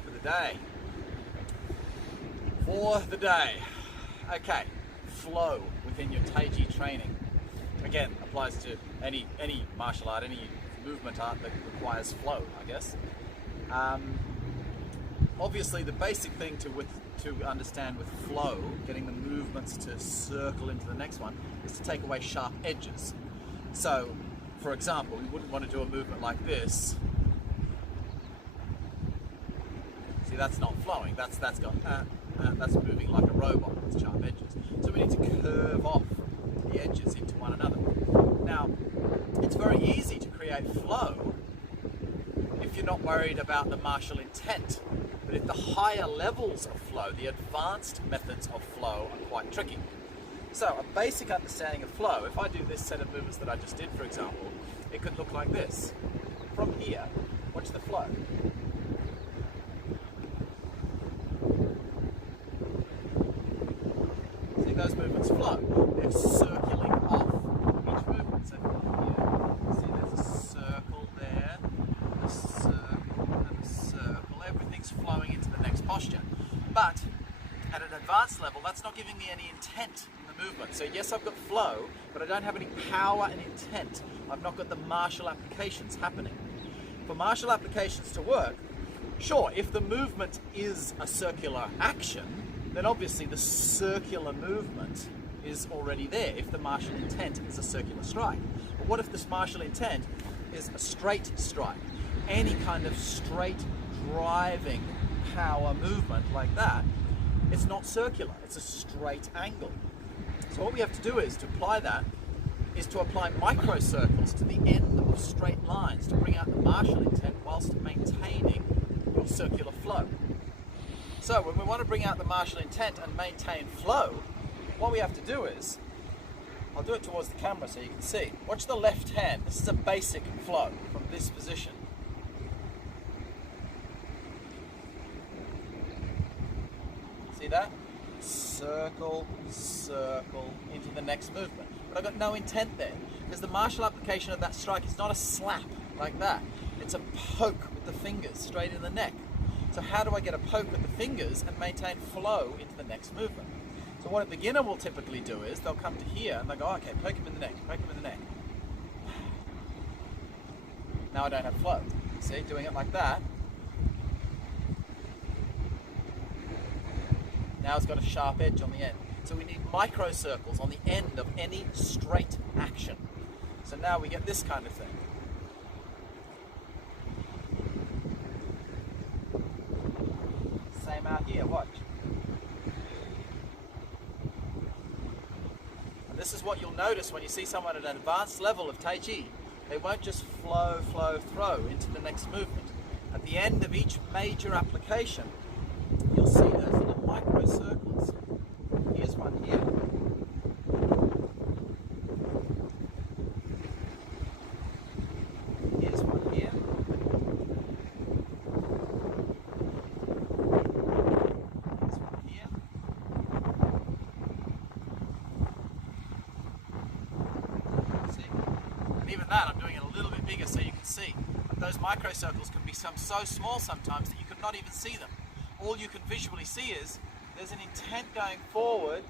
tip of the day. For the day. Okay, flow within your Tai Chi training. Again, applies to any martial art, any movement art that requires flow, I guess. Obviously, the basic thing to understand with flow, getting the movements to circle into the next one, is to take away sharp edges. So, for example, we wouldn't want to do a movement like this. See, that's not flowing. That's moving like a robot with sharp edges. So we need to curve off the edges into one another. Now, it's very easy to create flow if you're not worried about the martial intent. But at the higher levels of flow, the advanced methods of flow are quite tricky. So a basic understanding of flow, if I do this set of movements that I just did, for example, it could look like this. From here, watch the flow. See, those movements flow. They're circling off each movement. So here, see there's a circle there, a circle, and a circle. Everything's flowing into the next posture. But at an advanced level, that's not giving me any intent in the movement. So yes, I've got flow, but I don't have any power and intent. I've not got the martial applications happening. For martial applications to work, sure, if the movement is a circular action, then obviously the circular movement is already there if the martial intent is a circular strike. But what if this martial intent is a straight strike? Any kind of straight driving power movement like that, it's not circular, it's a straight angle. So what we have to do is to apply that, is to apply microcircles to the end of straight lines to bring out the martial intent whilst maintaining your circular flow. So when we want to bring out the martial intent and maintain flow, what we have to do is, I'll do it towards the camera so you can see. Watch the left hand. This is a basic flow from this position. See that? Circle, circle, into the next movement. But I've got no intent there, because the martial application of that strike is not a slap like that. It's a poke with the fingers straight in the neck. So how do I get a poke with the fingers and maintain flow into the next movement? So what a beginner will typically do is, they'll come to here and they'll go, okay, poke him in the neck, poke him in the neck. Now I don't have flow. See, doing it like that. Now it's got a sharp edge on the end. So we need microcircles on the end of any straight action. So now we get this kind of thing. Same out here, watch. And this is what you'll notice when you see someone at an advanced level of Tai Chi. They won't just flow, flow, throw into the next movement. At the end of each major application, you'll see those little microcircles. Here's one here. Here's one here. Here's one here. See? And even that, I'm doing it a little bit bigger so you can see. But those microcircles can be so small sometimes that you could not even see them. All you can visually see is there's an intent going forward,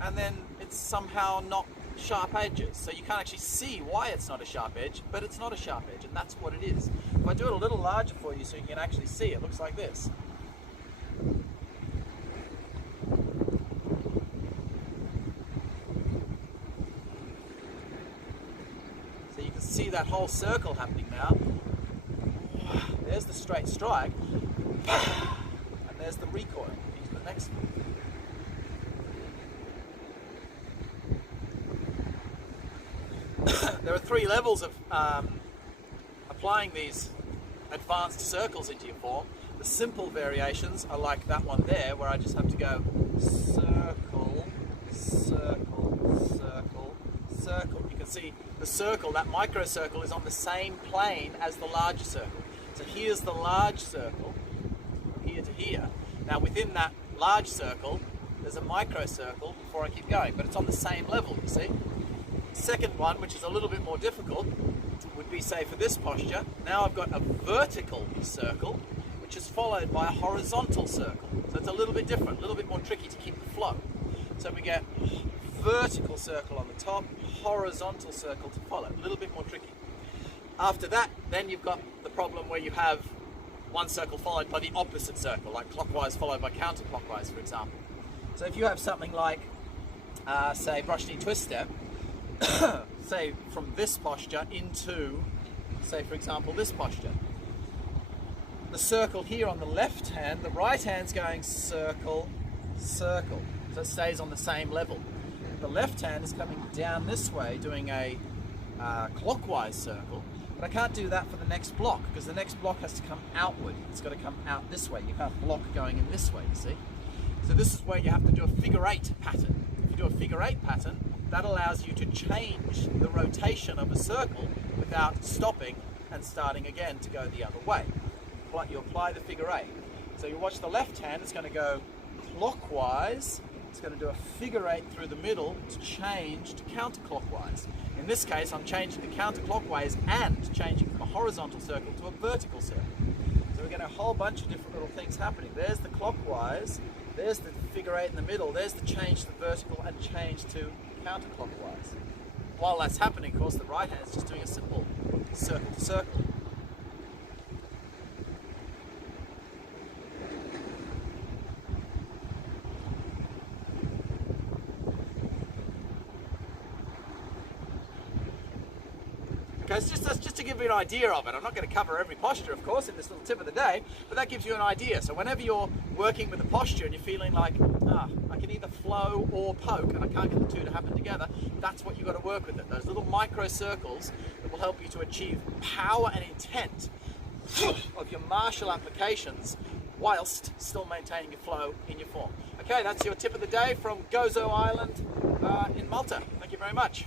and then it's somehow not sharp edges. So you can't actually see why it's not a sharp edge, but it's not a sharp edge, and that's what it is. If I do it a little larger for you so you can actually see, it looks like this. So you can see that whole circle happening now. There's the straight strike. And there's the recoil into the next one. There are 3 levels of applying these advanced circles into your form. The simple variations are like that one there, where I just have to go circle, circle, circle, circle. You can see the circle, that microcircle, is on the same plane as the larger circle. So here's the large circle, here to here. Now within that large circle, there's a microcircle before I keep going, but it's on the same level, you see. Second one, which is a little bit more difficult, would be, say, for this posture. Now I've got a vertical circle, which which is followed by a horizontal circle. So it's a little bit different, a little bit more tricky to keep the flow. So we get vertical circle on the top, horizontal circle to follow, a little bit more tricky. After that, then you've got the problem where you have one circle followed by the opposite circle, like clockwise followed by counterclockwise, for example. So if you have something like, say, brush knee twist step, say from this posture into, say for example, this posture. The circle here on the left hand, the right hand's going circle, circle. So it stays on the same level. The left hand is coming down this way, doing a clockwise circle, but I can't do that for the next block because the next block has to come outward. It's got to come out this way. You can't block going in this way, you see? So this is where you have to do a figure eight pattern. If you do a figure eight pattern, that allows you to change the rotation of a circle without stopping and starting again to go the other way. You apply the figure eight. So you watch the left hand, it's going to go clockwise. It's going to do a figure eight through the middle to change to counterclockwise. In this case, I'm changing to counterclockwise and changing from a horizontal circle to a vertical circle. So we're getting a whole bunch of different little things happening. There's the clockwise, there's the figure eight in the middle, there's the change to vertical and change to counterclockwise. While that's happening, of course, the right hand is just doing a simple circle to circle. Okay, so that's just to give you an idea of it. I'm not going to cover every posture, of course, in this little tip of the day, but that gives you an idea. So whenever you're working with a posture and you're feeling like, I can either flow or poke, and I can't get the two to happen together, that's what you've got to work with it. Those little micro circles that will help you to achieve power and intent of your martial applications whilst still maintaining your flow in your form. Okay, that's your tip of the day from Gozo Island in Malta. Thank you very much.